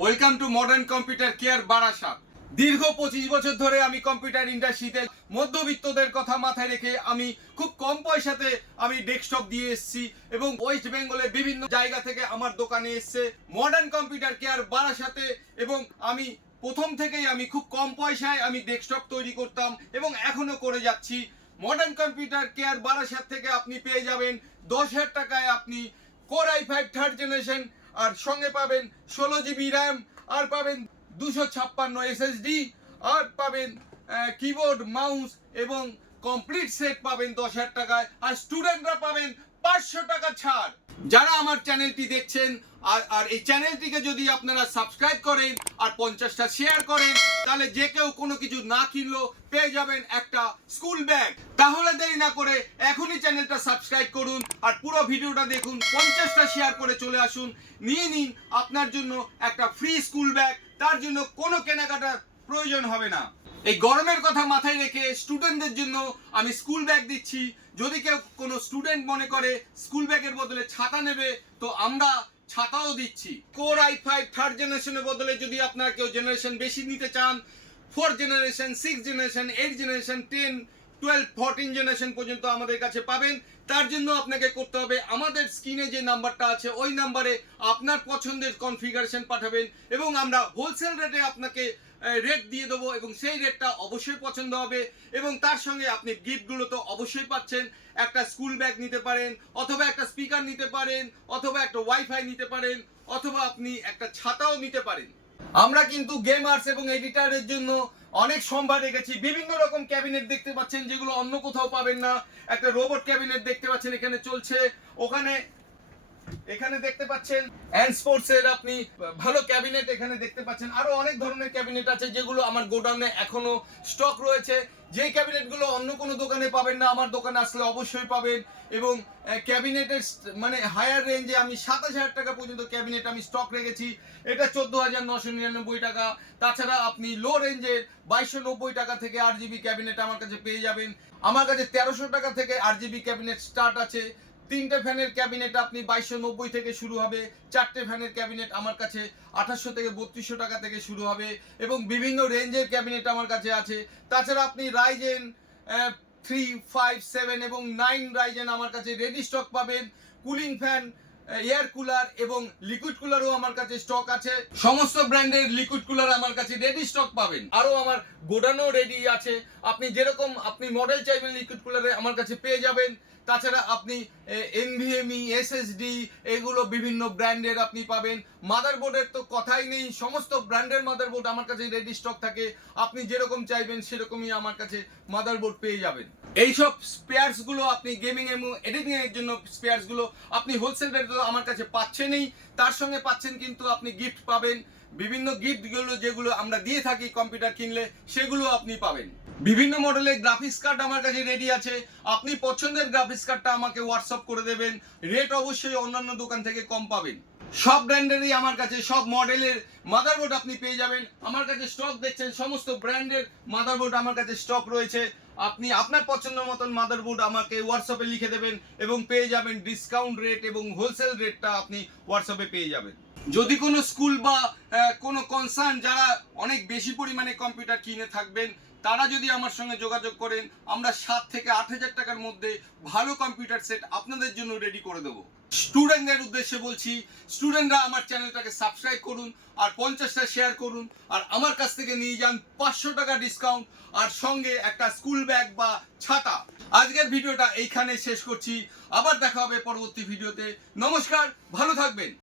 Welcome to modern computer care Barasat দীর্ঘ পঁচিশ বছর ধরে আমি কম্পিউটার ইন্ডাস্ট্রিতে মধ্যবিত্তদের কথা মাথায় রেখে আমি খুব কম পয়সাতে আমি ডেস্কটপ দিয়ে এসেছি এবং ওয়েস্ট বেঙ্গলের বিভিন্ন জায়গা থেকে আমার দোকানে এসছে মডার্ন কম্পিউটার কেয়ার বারাসাতে এবং আমি প্রথম থেকেই আমি খুব কম পয়সায় আমি ডেস্কটপ তৈরি করতাম এবং এখনও করে যাচ্ছি। মডার্ন কম্পিউটার কেয়ার বারাসাত থেকে আপনি পেয়ে যাবেন দশ হাজার টাকায় আপনি core I five third generation আর সঙ্গে পাবেন ষোলো জিবি র্যাম আর পাবেন দুশো ছাপ্পান্ন এসএসডি আর পাবেন কিবোর্ড মাউস এবং কমপ্লিট সেট পাবেন দশ হাজার টাকায় আর স্টুডেন্টরা পাবেন পাঁচশো টাকা ছাড়। যারা আমার চ্যানেলটি দেখছেন, আর আর এই চ্যানেলটিকে যদি আপনারা সাবস্ক্রাইব করেন আর পঞ্চাশটা শেয়ার করেন, তাহলে যে কেউ কোনো কিছু না কিনলেও পেয়ে যাবেন একটা স্কুল ব্যাগ তাহলে দেরি না করে এখনই চ্যানেলটা সাবস্ক্রাইব করুন আর পুরো ভিডিওটা দেখুন, পঞ্চাশটা শেয়ার করে চলে আসুন। নিয়ে নিন আপনার জন্য একটা ফ্রি স্কুল ব্যাগ তার জন্য কোনো কেনাকাটার প্রয়োজন হবে না। এই গরমের কথা মাথায় রেখে স্টুডেন্টদের জন্য আমি স্কুল ব্যাগ দিচ্ছি। যদি কেউ কোনো স্টুডেন্ট মনে করে স্কুল ব্যাগের বদলে ছাতা নেবে, তো আমরা ছাতাও দিচ্ছি। কোর আই ফাইভ থার্ড জেনারেশনের বদলে যদি আপনারা কেউ জেনারেশন বেশি নিতে চান four generation six generation eight generation ten twelve fourteen generation পর্যন্ত আমাদের কাছে পাবেন। তার জন্য আপনাকে করতে হবে, আমাদের স্ক্রিনে যে নাম্বারটা আছে, ওই নাম্বারে আপনার পছন্দের কনফিগারেশন পাঠাবেন এবং আমরা হোলসেল রেটে আপনাকে রেট দিয়ে দেবো এবং সেই রেটটা অবশ্যই পছন্দ হবে এবং তার সঙ্গে আপনি গিফটগুলো তো অবশ্যই পাচ্ছেন। একটা স্কুল ব্যাগ নিতে পারেন, অথবা একটা স্পিকার নিতে পারেন, অথবা একটা ওয়াইফাই নিতে পারেন, অথবা আপনি একটা ছাতাও নিতে পারেন। আমরা কিন্তু গেমার্স এবং এডিটারের জন্য অনেক সম্ভার রেখেছি। বিভিন্ন রকম ক্যাবিনেট দেখতে পাচ্ছেন, যেগুলো অন্য কোথাও পাবেন না। একটা রোবট ক্যাবিনেট দেখতে পাচ্ছেন, এখানে চলছে। ওখানে এখানে দেখতে পাচ্ছেন অ্যান্ড স্পোর্টস এর আপনি ভালো ক্যাবিনেট এখানে দেখতে পাচ্ছেন। আরও অনেক ধরনের ক্যাবিনেট আছে যেগুলো আমার গোডাউনে এখনও স্টক রয়েছে। যে ক্যাবিনেটগুলো অন্য কোনো দোকানে পাবেন না, আমার দোকানে আসলে অবশ্যই পাবেন। এবং ক্যাবিনেটের মানে হায়ার রেঞ্জে আমি সাতাশ হাজার টাকা পর্যন্ত ক্যাবিনেট আমি স্টক রেখেছি। এটা চোদ্দ হাজার নশো নিরানব্বই টাকা। তাছাড়া আপনি লো রেঞ্জের বাইশশো নব্বই টাকা থেকে আট জিবি ক্যাবিনেট আমার কাছে পেয়ে যাবেন। আমার কাছে তেরোশো টাকা থেকে আট জিবি ক্যাবিনেট স্টার্ট আছে। তিনটে ফ্যানের ক্যাবিনেট আপনি বাইশশো নব্বই থেকে শুরু হবে, চারটে ফ্যানের ক্যাবিনেট আমার কাছে আঠাশশো থেকে বত্রিশশো টাকা থেকে শুরু হবে, এবং বিভিন্ন রেঞ্জের ক্যাবিনেট আমার কাছে আছে। তাছাড়া আপনি রাইজেন থ্রি ফাইভ সেভেন এবং নাইন রাইজেন আমার কাছে রেডি স্টক পাবেন। কুলিং ফ্যান এয়ার কুলার এবং লিকুইড কুলারও আমার কাছে স্টক আছে। সমস্ত ব্র্যান্ডের লিকুইড কুলার আমার কাছে রেডি স্টক পাবেন। আরও আমার গোডানো রেডি আছে। আপনি যেরকম, আপনি মডেল চাইবেন লিকুইড কুলারে আমার কাছে পেয়ে যাবেন। তাছাড়া আপনি এনভিএমই এসএসডি এগুলো বিভিন্ন ব্র্যান্ডের আপনি পাবেন। মাদারবোর্ডের তো কথাই নেই, সমস্ত ব্র্যান্ডের মাদারবোর্ড আমার কাছে রেডি স্টক থাকে। আপনি যেরকম চাইবেন সেরকমই আমার কাছে মাদারবোর্ড পেয়ে যাবেন। এইসব স্পেয়ার্সগুলো আপনি গেমিং এবং এডিটিং এর জন্য স্পেয়ার্সগুলো আপনি হোলসেল রেটে আমার কাছে পাচ্ছেনই। তার সঙ্গে পাচ্ছেন কিন্তু আপনি গিফট পাবেন। বিভিন্ন গিফটগুলো যেগুলো আমরা দিয়ে থাকি কম্পিউটার কিনলে, সেগুলো আপনি পাবেন। বিভিন্ন মডেলের গ্রাফিক্স কার্ড আমার কাছে রেডি আছে। আপনি পছন্দের গ্রাফিক্স কার্ডটা আমাকে হোয়াটসঅ্যাপ করে দেবেন। রেট অবশ্যই অন্যান্য দোকান থেকে কম পাবেন। সব ব্র্যান্ডেরই আমার কাছে, সব মডেলের মাদারবোর্ড আপনি পেয়ে যাবেন। আমার কাছে স্টক দেখছেন, সমস্ত ব্র্যান্ডের মাদারবোর্ড আমার কাছে স্টক রয়েছে। আপনি আপনার পছন্দ মতন মাদারবোর্ড আমাকে হোয়াটসঅ্যাপে লিখে দেবেন এবং পেয়ে যাবেন ডিসকাউন্ট রেট এবং হোলসেল রেটটা আপনি হোয়াটসঅ্যাপে পেয়ে যাবেন। যদি কোনো স্কুল বা কোনো কনসার্ন যারা অনেক বেশি পরিমাণে কম্পিউটার কিনে থাকবেন তারা যদি আমার সঙ্গে যোগাযোগ করেন, আমরা সাত থেকে আট হাজার টাকার মধ্যে ভালো কম্পিউটার সেট আপনাদের জন্য রেডি করে দেবো। স্টুডেন্টদের উদ্দেশ্যে বলছি স্টুডেন্টরা আমার চ্যানেলটাকে সাবস্ক্রাইব করুন, আর পঞ্চাশটা শেয়ার করুন, আর আমার কাছ থেকে নিয়ে যান পাঁচশো টাকা ডিসকাউন্ট আর সঙ্গে একটা স্কুল ব্যাগ বা ছাতা। আজকের ভিডিওটা এইখানে শেষ করছি। আবার দেখা হবে পরবর্তী ভিডিওতে নমস্কার, ভালো থাকবেন।